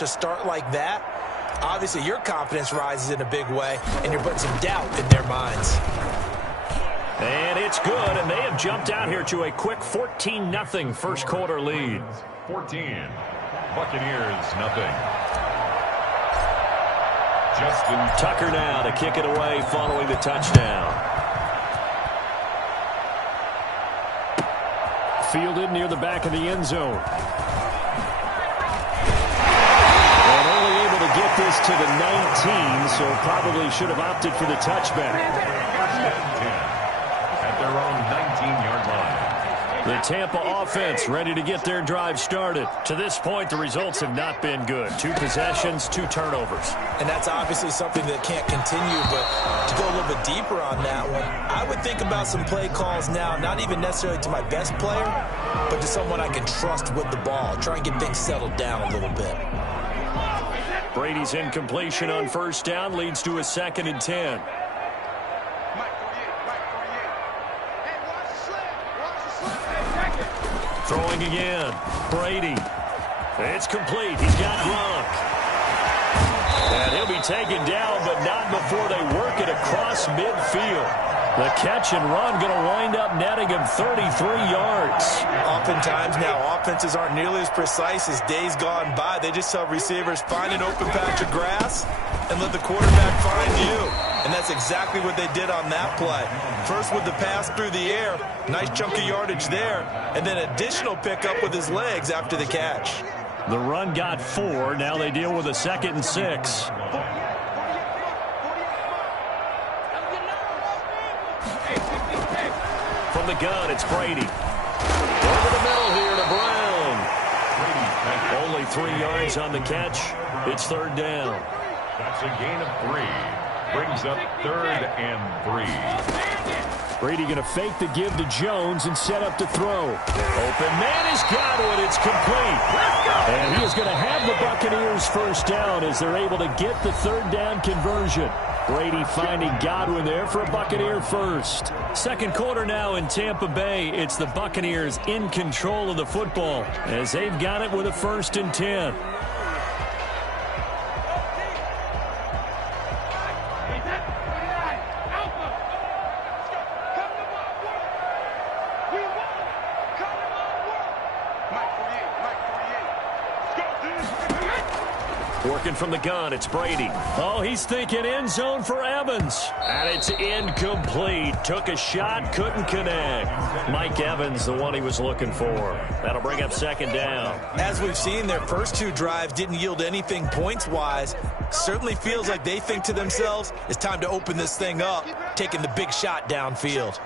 A start like that, obviously your confidence rises in a big way, and you're putting some doubt in their minds. And it's good, and they have jumped out here to a quick 14-0 first quarter lead. 14, Buccaneers, nothing. Justin Tucker now to kick it away following the touchdown. Fielded near the back of the end zone. Get this to the 19, so probably should have opted for the touchback. At their own 19-yard line. The Tampa offense ready to get their drive started. To this point, the results have not been good. 2 possessions, 2 turnovers. And that's obviously something that can't continue, but to go a little bit deeper on that one, I would think about some play calls now, not even necessarily to my best player, but to someone I can trust with the ball. Try and get things settled down a little bit. Brady's incompletion on first down leads to a 2nd and 10. Throwing again. Brady. It's complete. He's got Gronk. And he'll be taken down, but not before they work it across midfield. The catch and run going to wind up netting him 33 yards. Oftentimes now offenses aren't nearly as precise as days gone by. They just tell receivers, find an open patch of grass and let the quarterback find you. And that's exactly what they did on that play. First with the pass through the air, nice chunk of yardage there, and then additional pickup with his legs after the catch. The run got 4. Now they deal with a 2nd and 6. From the gun, it's Brady. Over the middle here to Brown. Only 3 yards on the catch. It's 3rd down. That's a gain of 3. Brings up 3rd and 3. Brady going to fake the give to Jones and set up to throw. Open man is Godwin. It's complete. And he is going to have the Buccaneers first down as they're able to get the 3rd down conversion. Brady finding Godwin there for a Buccaneer first. Second quarter now in Tampa Bay. It's the Buccaneers in control of the football as they've got it with a 1st and 10. Working from the gun, it's Brady. Oh, he's thinking end zone for Evans. And it's incomplete. Took a shot, couldn't connect. Mike Evans, the one he was looking for. That'll bring up 2nd down. As we've seen, their first 2 drives didn't yield anything points-wise. Certainly feels like they think to themselves, it's time to open this thing up, taking the big shot downfield.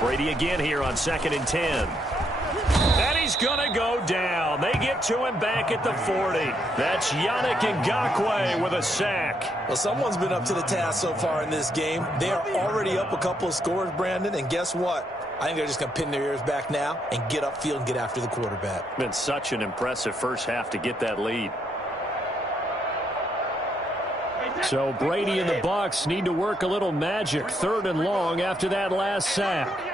Brady again here on 2nd and 10. And he's going to go down. They get to him back at the 40. That's Yannick Ngakoue with a sack. Well, someone's been up to the task so far in this game. They are already up a couple of scores, Brandon, and guess what? I think they're just going to pin their ears back now and get upfield and get after the quarterback. Been such an impressive first half to get that lead. So Brady and the Bucs need to work a little magic. 3rd and long after that last sack.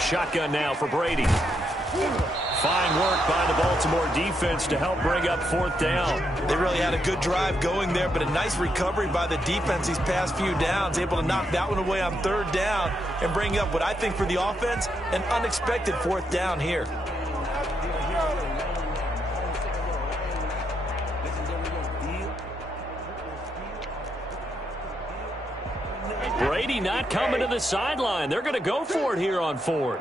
Shotgun now for Brady. Fine work by the Baltimore defense to help bring up 4th down. They really had a good drive going there, but a nice recovery by the defense these past few downs, able to knock that one away on 3rd down and bring up what I think for the offense, an unexpected 4th down here. Brady not coming to the sideline. They're going to go for it here on 4th.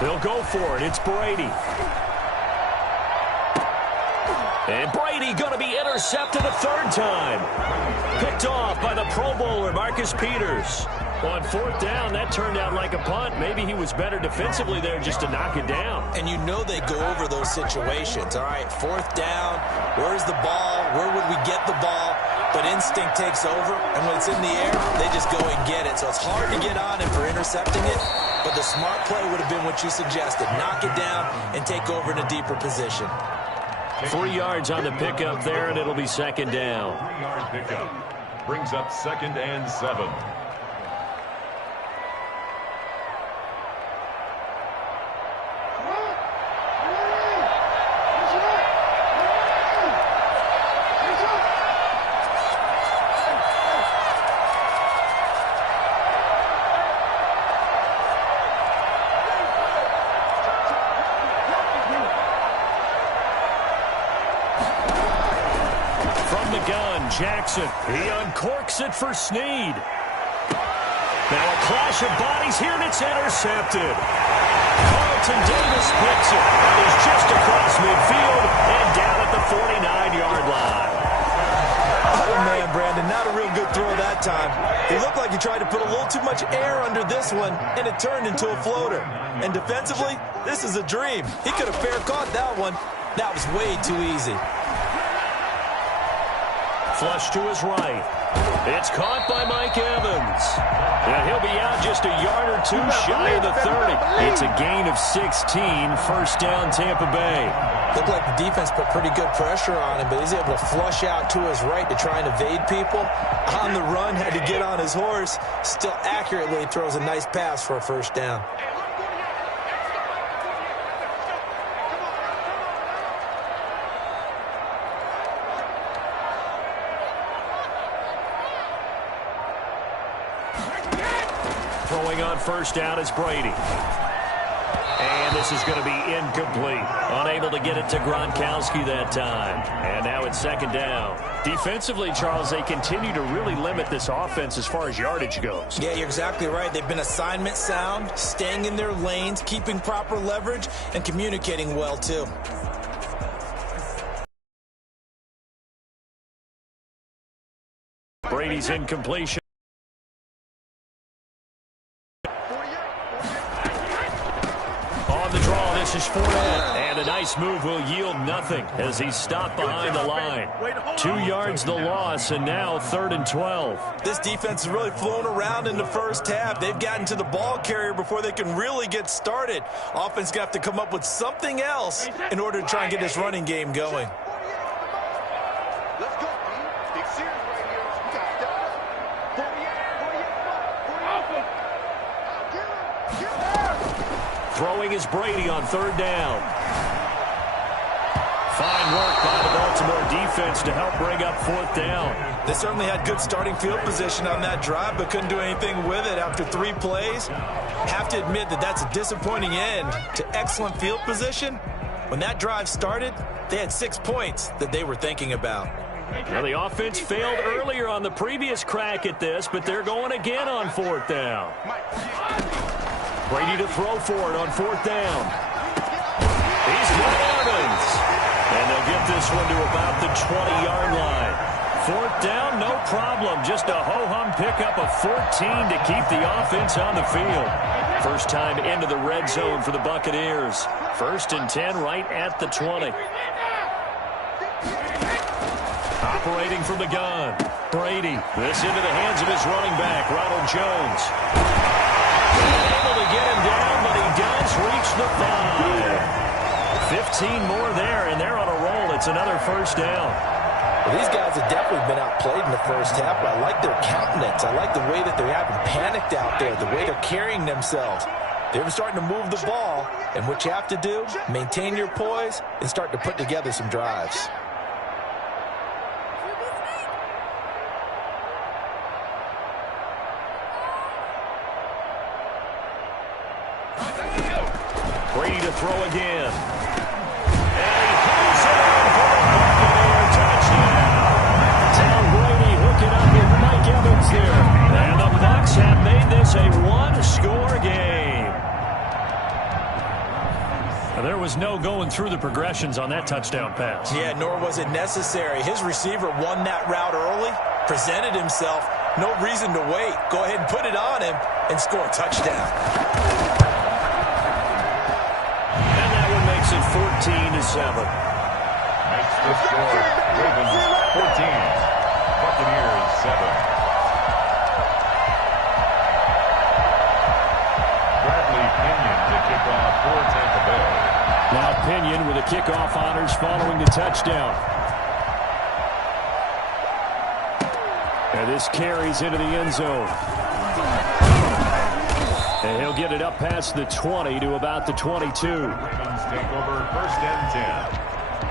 They'll go for it. It's Brady. And Brady going to be intercepted a third time. Picked off by the Pro Bowler, Marcus Peters. On fourth down, that turned out like a punt. Maybe he was better defensively there just to knock it down. And you know they go over those situations. All right, fourth down, where's the ball? Where would we get the ball? But instinct takes over, and when it's in the air, they just go and get it. So it's hard to get on him for intercepting it, but the smart play would have been what you suggested. Knock it down and take over in a deeper position. 3 yards on the pickup there, and it'll be second down. 3-yard pickup brings up 2nd and 7. Jackson, he uncorks it for Snead. Now a clash of bodies here, and it's intercepted. Carlton Davis picks it. That is just across midfield and down at the 49-yard line. Oh, man, Brandon, not a real good throw that time. It looked like he tried to put a little too much air under this one, and it turned into a floater. And defensively, this is a dream. He could have fair caught that one. That was way too easy. Flush to his right. It's caught by Mike Evans. And he'll be out just a yard or two shy of the 30. It's a gain of 16, first down Tampa Bay. Looked like the defense put pretty good pressure on him, but he's able to flush out to his right to try and evade people. On the run, had to get on his horse. Still accurately throws a nice pass for a first down. Throwing on first down is Brady. And this is going to be incomplete. Unable to get it to Gronkowski that time. And now it's second down. Defensively, Charles, they continue to really limit this offense as far as yardage goes. Yeah, you're exactly right. They've been assignment sound, staying in their lanes, keeping proper leverage, and communicating well, too. Brady's incompletion. On the draw, this is Fournette. And a nice move will yield nothing as he's stopped behind the line. 2 yards the loss, and now 3rd and 12. This defense has really flown around in the first half. They've gotten to the ball carrier before they can really get started. Offense going to have to come up with something else in order to try and get this running game going. Let's go, man. Big series right here. We got that. 48. Throwing is Brady on 3rd down. Fine work by the Baltimore defense to help bring up 4th down. They certainly had good starting field position on that drive, but couldn't do anything with it after 3 plays. Have to admit that that's a disappointing end to excellent field position. When that drive started, they had 6 points that they were thinking about. Now, the offense failed earlier on the previous crack at this, but they're going again on 4th down. Brady to throw for it on 4th down. He's got Evans. And they'll get this one to about the 20-yard line. 4th down, no problem. Just a ho-hum pickup of 14 to keep the offense on the field. First time into the red zone for the Buccaneers. 1st and 10 right at the 20. Operating from the gun. Brady. This into the hands of his running back, Ronald Jones. Able to get him down, but he does reach the 5. 15 more there, and they're on a roll. It's another first down. Well, these guys have definitely been outplayed in the first half, but I like their countenance. I like the way that they're having panicked out there, the way they're carrying themselves. They're starting to move the ball, and what you have to do, maintain your poise and start to put together some drives. Brady to throw again. And he hits it in for the Buccaneer touchdown. Tom Brady hooking up with Mike Evans there. And the Bucs have made this a one-score game. There was no going through the progressions on that touchdown pass. Yeah, nor was it necessary. His receiver won that route early, presented himself. No reason to wait. Go ahead and put it on him and score a touchdown. And that one makes it 14-7. Makes the score Ravens 14, Buccaneers 7. Bradley Pinion to kick off for Tampa Bay. Now Pinion with the kickoff honors following the touchdown. And this carries into the end zone. And he'll get it up past the 20 to about the 22. Ravens take over 1st and 10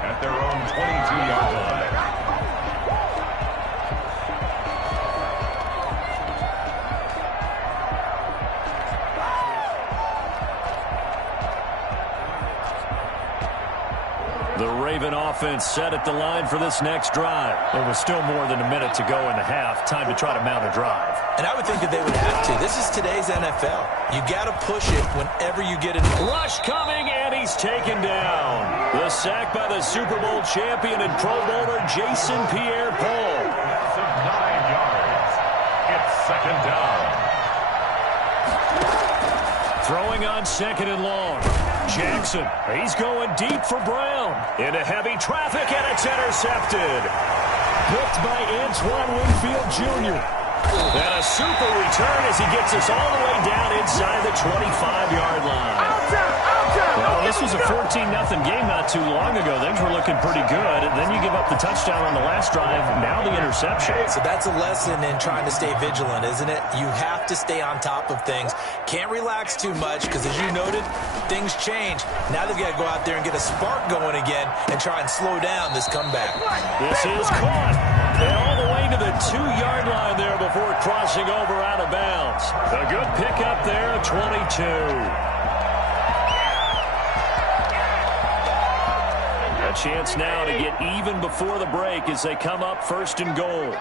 at their own 22-yard line. The Raven offense set at the line for this next drive. There was still more than a minute to go in the half. Time to try to mount a drive. And I would think that they would have to. This is today's NFL. You got to push it whenever you get it. Rush coming, and he's taken down. The sack by the Super Bowl champion and Pro Bowler Jason Pierre-Paul. Loss of 9 yards. It's 2nd down. Throwing on 2nd and long. Jackson, he's going deep for Brown. Into heavy traffic, and it's intercepted. Picked by Antoine Winfield Jr. And a super return as he gets us all the way down inside the 25-yard line. Well, this was a 14-0 game not too long ago. Things were looking pretty good. And then you give up the touchdown on the last drive. Now the interception. So that's a lesson in trying to stay vigilant, isn't it? You have to stay on top of things. Can't relax too much because, as you noted, things change. Now they've got to go out there and get a spark going again and try and slow down this comeback. This is caught. And all the way to the 2-yard line there before crossing over out of bounds. A good pickup there, 22. A chance now to get even before the break as they come up 1st and goal.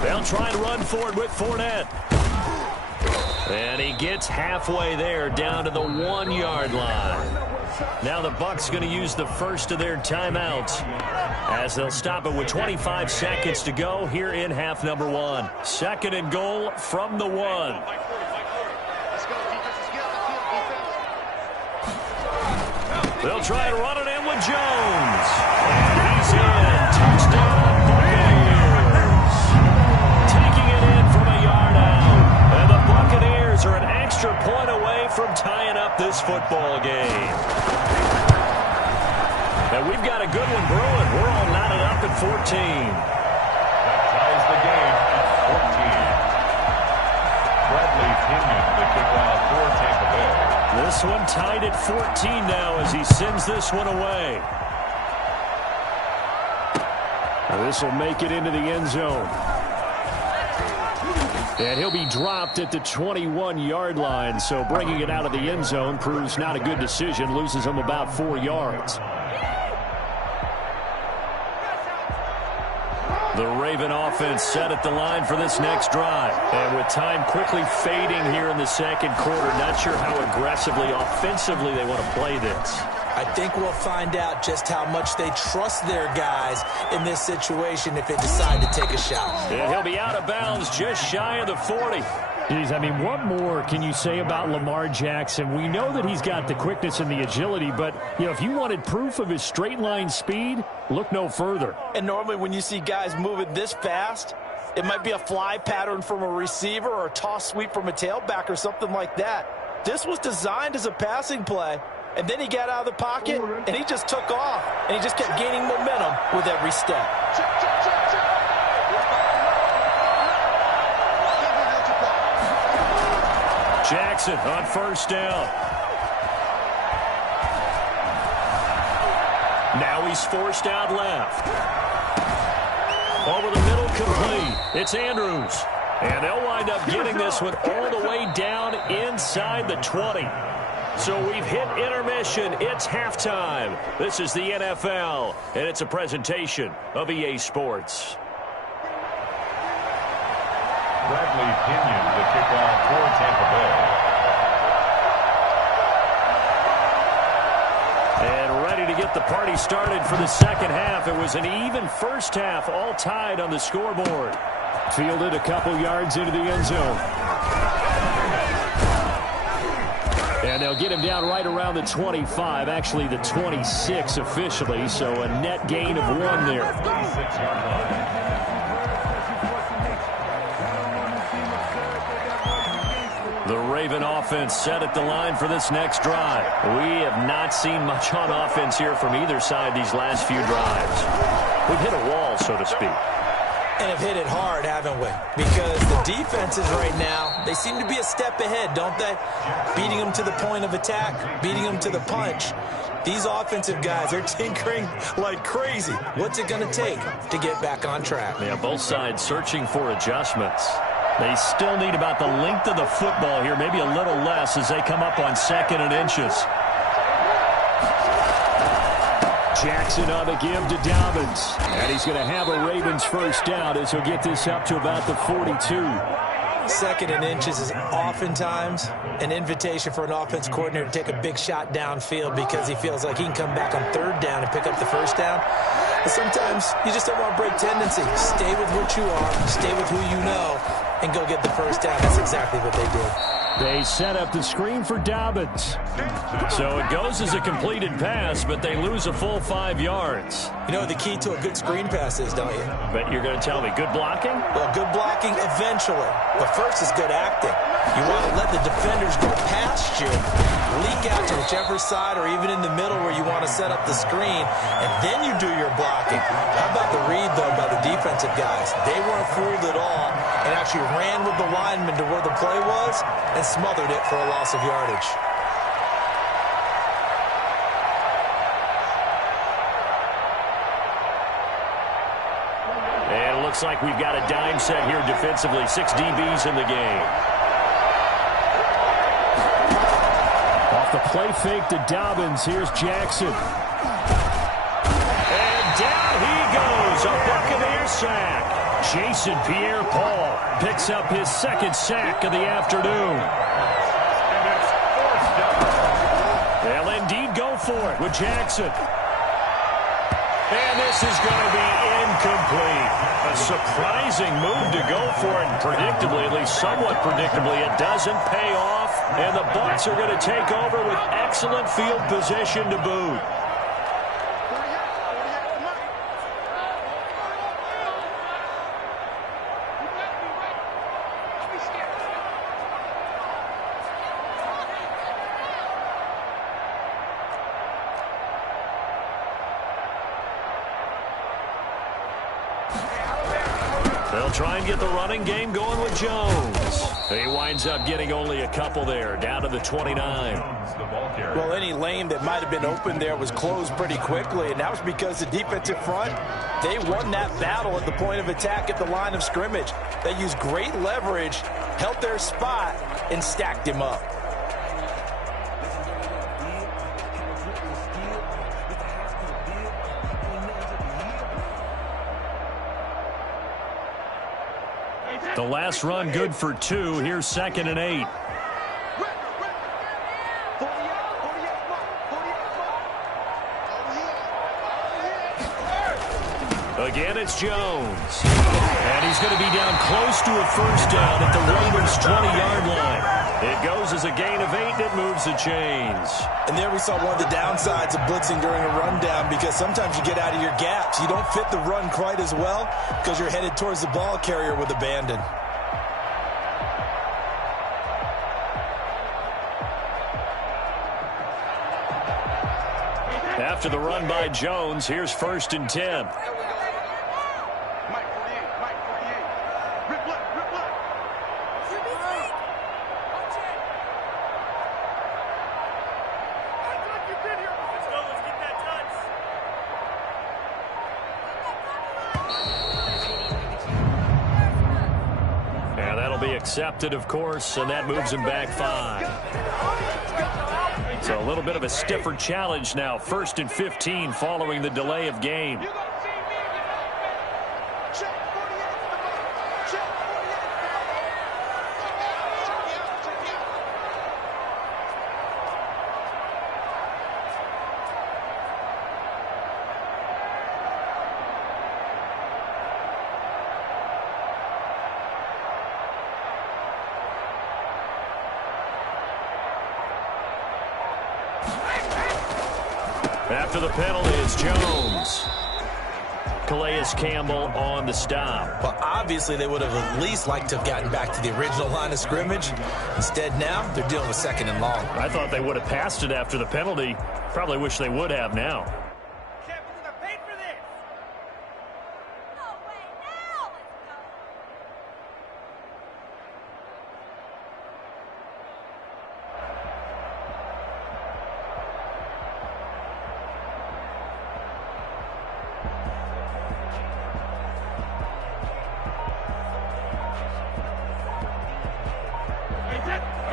They'll try and run for it with Fournette. And he gets halfway there down to the 1-yard line. Now the Bucs going to use the first of their timeouts as they'll stop it with 25 seconds to go here in half number 1. 2nd and goal from the 1. They'll try and run it in with Jones. And he's in. Touchdown, Buccaneers. Taking it in from a yard out. And the Buccaneers are an extra point away from tying up this football game. And we've got a good one brewing. We're all knotted up at 14. That ties the game at 14. Bradley Pinion the kickoff for Tampa Bay. This one tied at 14 now as he sends this one away. Now this will make it into the end zone. And he'll be dropped at the 21-yard line, so bringing it out of the end zone proves not a good decision. Loses him about 4 yards. The Raven offense set at the line for this next drive. And with time quickly fading here in the 2nd quarter, not sure how aggressively, offensively they want to play this. I think we'll find out just how much they trust their guys in this situation if they decide to take a shot. And he'll be out of bounds just shy of the 40. Geez, I mean, what more can you say about Lamar Jackson? We know that he's got the quickness and the agility, but, you know, if you wanted proof of his straight line speed, look no further. And normally when you see guys moving this fast, it might be a fly pattern from a receiver or a toss sweep from a tailback or something like that. This was designed as a passing play, and then he got out of the pocket, and he just took off, and he just kept gaining momentum with every step. Jackson on 1st down. Now he's forced out left. Over the middle, complete. It's Andrews. And they'll wind up getting this one all the way down inside the 20. So we've hit intermission. It's halftime. This is the NFL, and it's a presentation of EA Sports. Bradley Pinion the kickoff for Tampa Bay. ready to get the party started for the second half. It was an even first half, all tied on the scoreboard. Fielded a couple yards into the end zone. And they'll get him down right around the 25, actually the 26 officially, so a net gain of 1 there. 26-yard line. The Raven offense set at the line for this next drive. We have not seen much on offense here from either side these last few drives. We've hit a wall, so to speak. And have hit it hard, haven't we? Because the defenses right now, they seem to be a step ahead, don't they? Beating them to the point of attack, beating them to the punch. These offensive guys, they're tinkering like crazy. What's it going to take to get back on track? Yeah, both sides searching for adjustments. They still need about the length of the football here, maybe a little less as they come up on 2nd and inches. Jackson on the give to Dobbins. And he's going to have a Ravens first down as he'll get this up to about the 42. 2nd and inches is oftentimes an invitation for an offense coordinator to take a big shot downfield because he feels like he can come back on 3rd down and pick up the first down. But sometimes you just don't want to break tendency. Stay with what you are, stay with who you know, and go get the first down. That's exactly what they did. They set up the screen for Dobbins. So it goes as a completed pass, but they lose a full 5 yards. You know what the key to a good screen pass is, don't you? But you're going to tell me, good blocking? Well, good blocking eventually. But first is good acting. You want to let the defenders go past you, leak out to whichever side or even in the middle where you want to set up the screen, and then you do your blocking. How about the read, though, by the defensive guys? They weren't fooled at all and actually ran with the lineman to where the play was and smothered it for a loss of yardage. And it looks like we've got a dime set here defensively. 6 DBs in the game. Off the play fake to Dobbins. Here's Jackson. And down he goes. A Buccaneer sack. Jason Pierre-Paul picks up his 2nd sack of the afternoon. And it's forced down. They'll indeed go for it with Jackson. And this is going to be incomplete. A surprising move to go for it. And predictably, at least somewhat predictably, it doesn't pay off. And the Bucs are going to take over with excellent field position to boot. They'll try and get the running game going with Jones. He winds up getting only a couple there, down to the 29. Well, any lane that might have been open there was closed pretty quickly, and that was because the defensive front, they won that battle at the point of attack at the line of scrimmage. They used great leverage, held their spot, and stacked him up. The last run good for 2. Here's 2nd and 8. Again, it's Jones. And he's going to be down close to a first down at the Ravens' 20-yard line. It goes as a gain of 8, and it moves the chains. And there we saw one of the downsides of blitzing during a rundown, because sometimes you get out of your gaps. You don't fit the run quite as well because you're headed towards the ball carrier with abandon. After the run by Jones, here's 1st and 10. And that'll be accepted, of course, and that moves him back 5. So a little bit of a stiffer challenge now. 1st and 15 following the delay of game. After the penalty, it's Jones. Calais Campbell on the stop. Well, obviously they would have at least liked to have gotten back to the original line of scrimmage. Instead now, they're dealing with second and long. I thought they would have passed it after the penalty. Probably wish they would have now.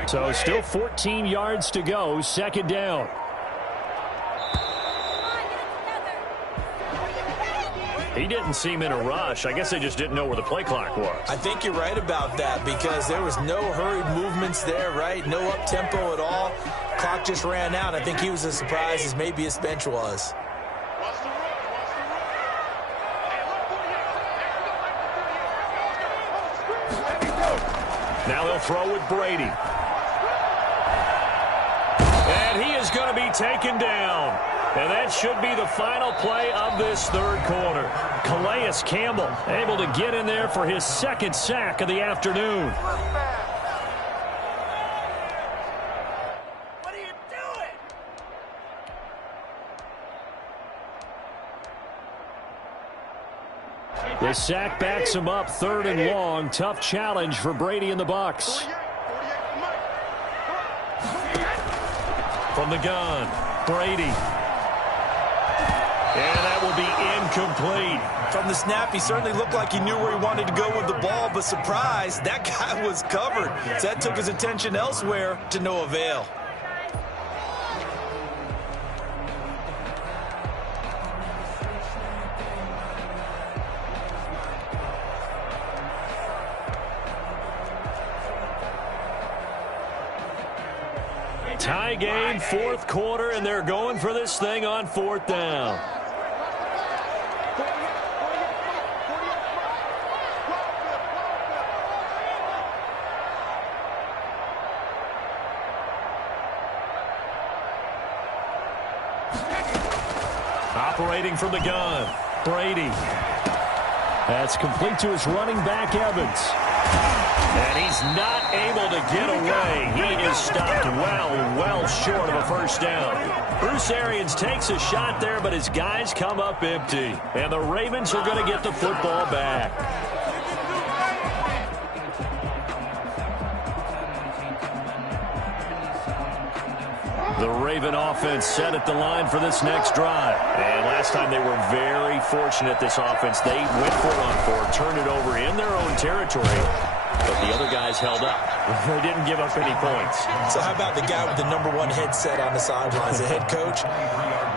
So still 14 yards to go, second down. He didn't seem in a rush. I guess they just didn't know where the play clock was. I think you're right about that because there was no hurried movements there, right? No up-tempo at all. Clock just ran out. I think he was as surprised as maybe his bench was. Now they'll throw with Brady. And he is going to be taken down. And that should be the final play of this third quarter. Calais Campbell able to get in there for his second sack of the afternoon. What are you doing? The sack backs him up, third and long. Tough challenge for Brady and the Bucs. From the gun, Brady. And that will be incomplete. From the snap, he certainly looked like he knew where he wanted to go with the ball, but surprise, that guy was covered. So that took his attention elsewhere to no avail. Tie game, fourth quarter, and they're going for this thing on fourth down. Operating from the gun, Brady. That's complete to his running back, Evans. And he's not able to get away. He is stopped well short of a first down. Bruce Arians takes a shot there, but his guys come up empty. And the Ravens are going to get the football back. The Raven offense set at the line for this next drive. And last time they were very fortunate, this offense. They went for it on fourth, turned it over in their own territory. But the other guys held up. They didn't give up any points. So how about the guy with the #1 headset on the sidelines, the head coach?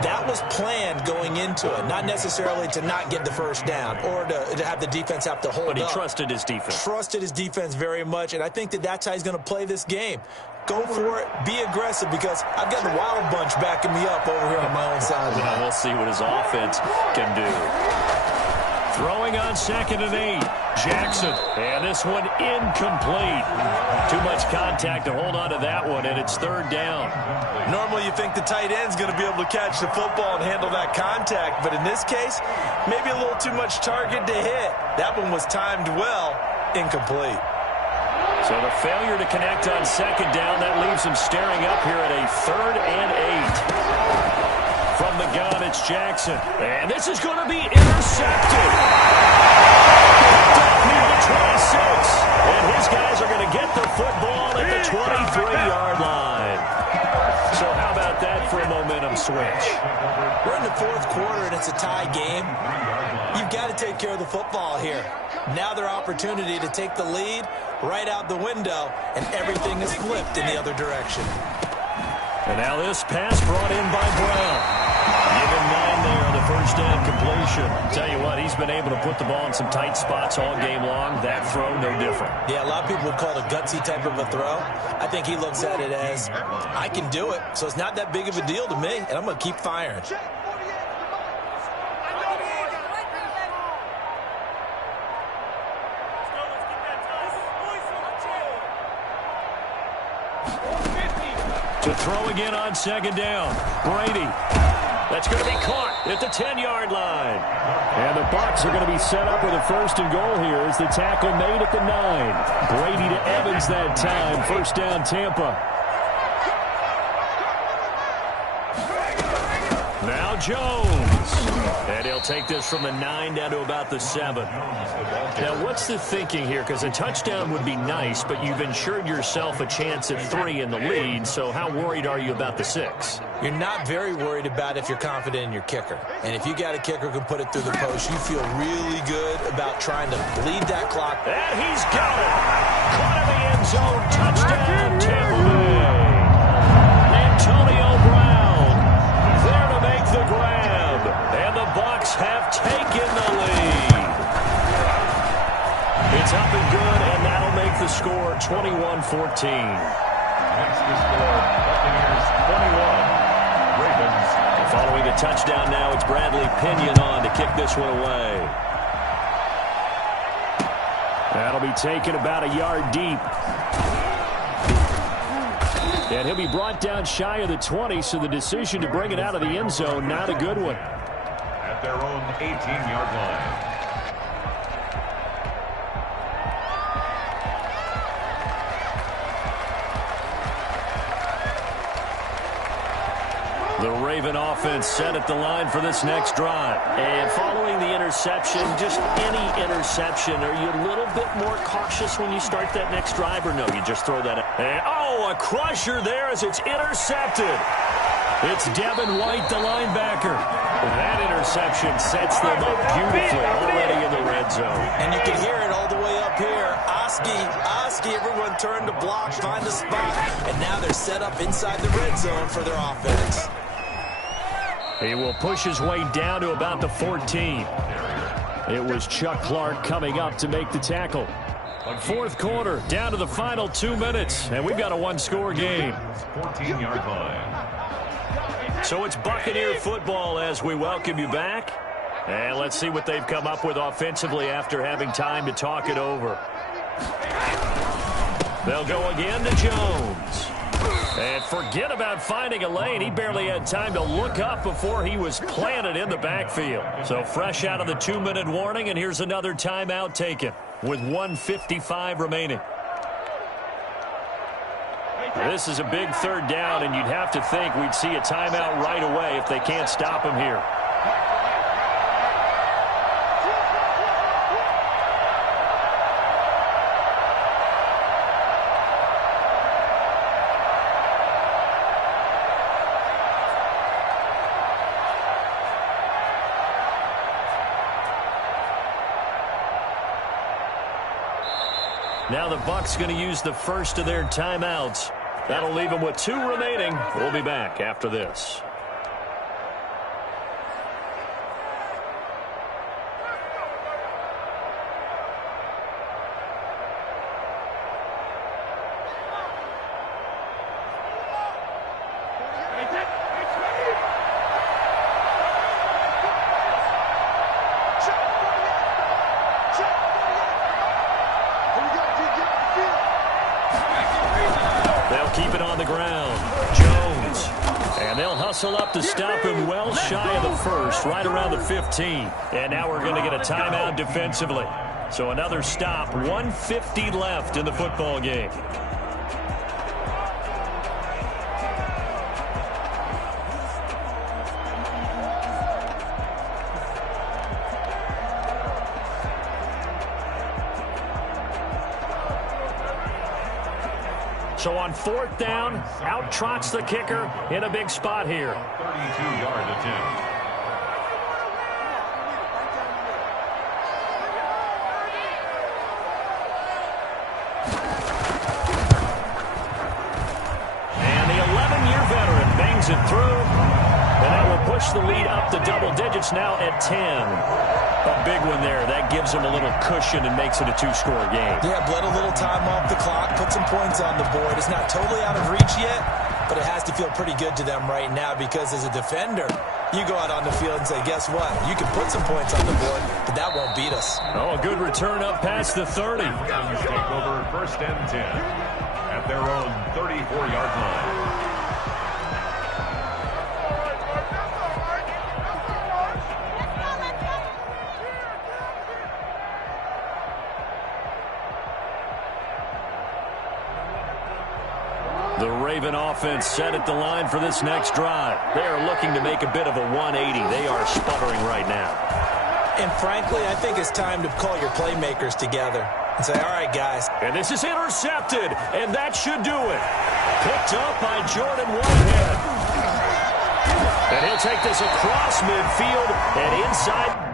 That was planned going into it, not necessarily to not get the first down or to have the defense have to hold up. But he trusted his defense. Trusted his defense very much, and I think that's how he's going to play this game. Go for it. Be aggressive because I've got the Wild Bunch backing me up over here on my own sideline. Well, we'll see what his offense can do. Throwing on 2nd and 8. Jackson. And this one incomplete. Too much contact to hold on to that one, and it's third down. Normally you think the tight end's going to be able to catch the football and handle that contact, but in this case, maybe a little too much target to hit. That one was timed well, incomplete. So the failure to connect on 2nd down, that leaves him staring up here at a 3rd and 8. From the gun, it's Jackson. And this is going to be intercepted. Down near the 26. And his guys are going to get the football at the 23-yard line. So how about that for a momentum switch? We're in the fourth quarter, and it's a tie game. You've got to take care of the football here. Now their opportunity to take the lead right out the window, and everything is flipped in the other direction. And now this pass brought in by Brown. Give him 9 there on the first down completion. Tell you what, he's been able to put the ball in some tight spots all game long. That throw, no different. Yeah, a lot of people would call it a gutsy type of a throw. I think he looks at it as, I can do it, so it's not that big of a deal to me, and I'm going to keep firing. To throw again on 2nd down. Brady. That's going to be caught at the 10-yard line. And the Bucs are going to be set up with a first and goal here as the tackle made at the 9. Brady to Evans that time. First down, Tampa. Now Jones. And he'll take this from the 9 down to about the 7. Now, what's the thinking here? Because a touchdown would be nice, but you've ensured yourself a chance at 3 in the lead, so how worried are you about the 6? You're not very worried about if you're confident in your kicker. And if you got a kicker who can put it through the post, you feel really good about trying to bleed that clock. And he's got it. Caught in the end zone. Touchdown, Tampa Bay. Antonio Brown there to make the grab. And the Bucs have taken the lead. It's up and good, and that'll make the score 21-14. Makes the score Buccaneers 21. Ravens. Following the touchdown now, it's Bradley Pinion on to kick this one away. That'll be taken about a yard deep. And he'll be brought down shy of the 20, so the decision to bring it out of the end zone, not a good one. At their own 18-yard line. The Raven offense set at the line for this next drive. And following the interception, just any interception, are you a little bit more cautious when you start that next drive, or no, you just throw that out? And, oh, a crusher there as it's intercepted. It's Devin White, the linebacker. That interception sets them up beautifully already in the red zone. And you can hear it all the way up here. Oski, everyone turned to block, find a spot, and now they're set up inside the red zone for their offense. He will push his way down to about the 14. It was Chuck Clark coming up to make the tackle. Fourth quarter, down to the final 2 minutes, and we've got a one-score game. 14-yard line. So it's Buccaneer football as we welcome you back. And let's see what they've come up with offensively after having time to talk it over. They'll go again to Jones. And forget about finding a lane. He barely had time to look up before he was planted in the backfield. So fresh out of the 2-minute warning, and here's another timeout taken with 1:55 remaining. This is a big third down, and you'd have to think we'd see a timeout right away if they can't stop him here. Now the Bucs going to use the first of their timeouts. That'll leave them with 2 remaining. We'll be back after this. Keep it on the ground. Jones. And they'll hustle up to stop him well shy of the first, right around the 15. And now we're going to get a timeout defensively. So another stop, 1:50 left in the football game. So on 4th down, out trots the kicker in a big spot here. 32-yard attempt. And the 11-year veteran bangs it through. And that will push the lead up to double digits now at 10. A big one there. That gives them a little cushion and makes it a 2-score game. Yeah, bled a little time off the clock, put some points on the board. It's not totally out of reach yet, but it has to feel pretty good to them right now because as a defender, you go out on the field and say, guess what? You can put some points on the board, but that won't beat us. Oh, a good return up past the 30. Take over 1st and 10 at their own 34-yard line. Raven offense set at the line for this next drive. They are looking to make a bit of a 180. They are sputtering right now. And frankly, I think it's time to call your playmakers together and say, all right, guys. And this is intercepted, and that should do it. Picked up by Jordan Whitehead. And he'll take this across midfield and inside.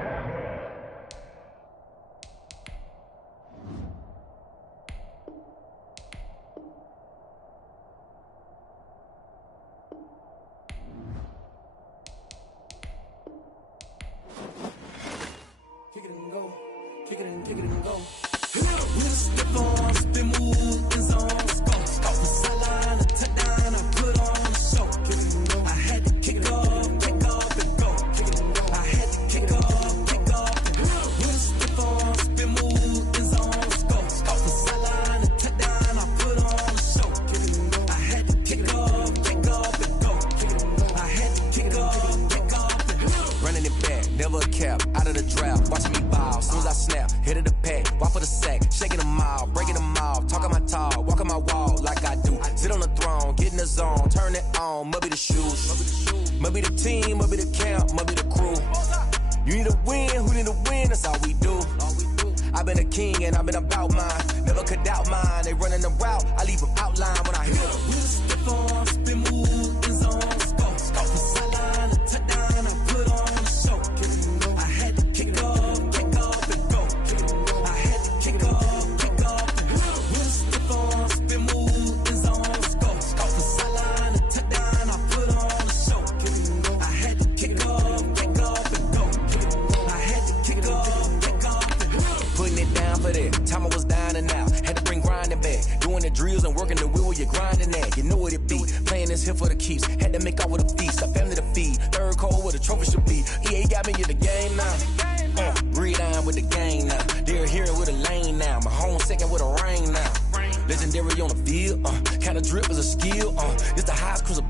Legendary on the field, kind of drip is a skill. It's the highest cruiser